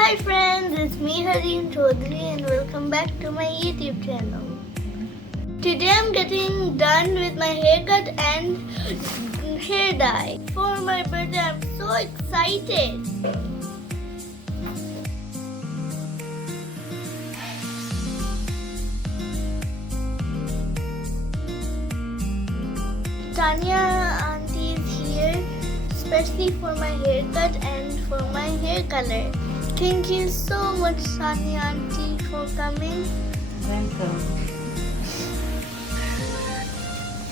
Hi friends, it's me Hareem Chaudhary and welcome back to my YouTube channel. Today I'm getting done with my haircut and hair dye. For my birthday I'm so excited. Tanya auntie is here especially for my haircut and for my hair color. Thank you so much Tanya auntie for coming. Welcome.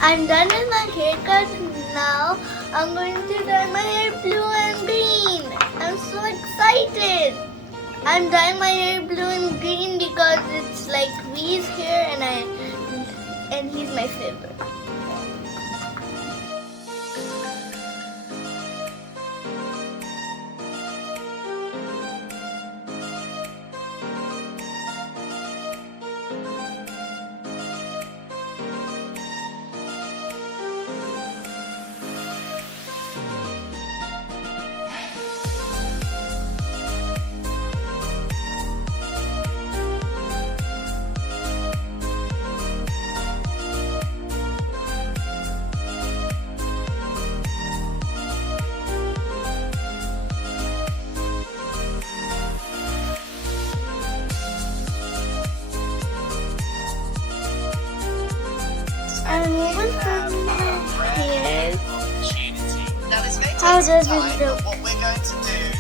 I'm done with my haircut now. I'm going to dye my hair blue and green. I'm so excited. I'm dyeing my hair blue and green because it's like V's hair and he's my favorite. And moving from here. Now this may take How some does it time, look? but what we're going to do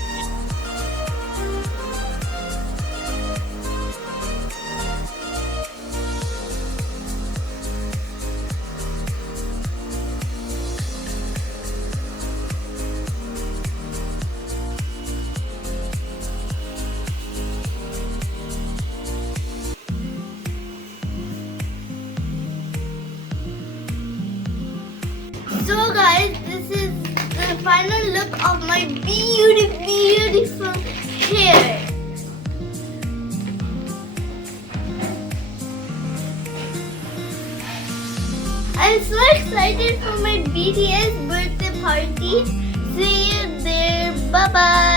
So guys, this is the final look of my beautiful hair. I'm so excited for my BTS birthday party. See you there. Bye bye.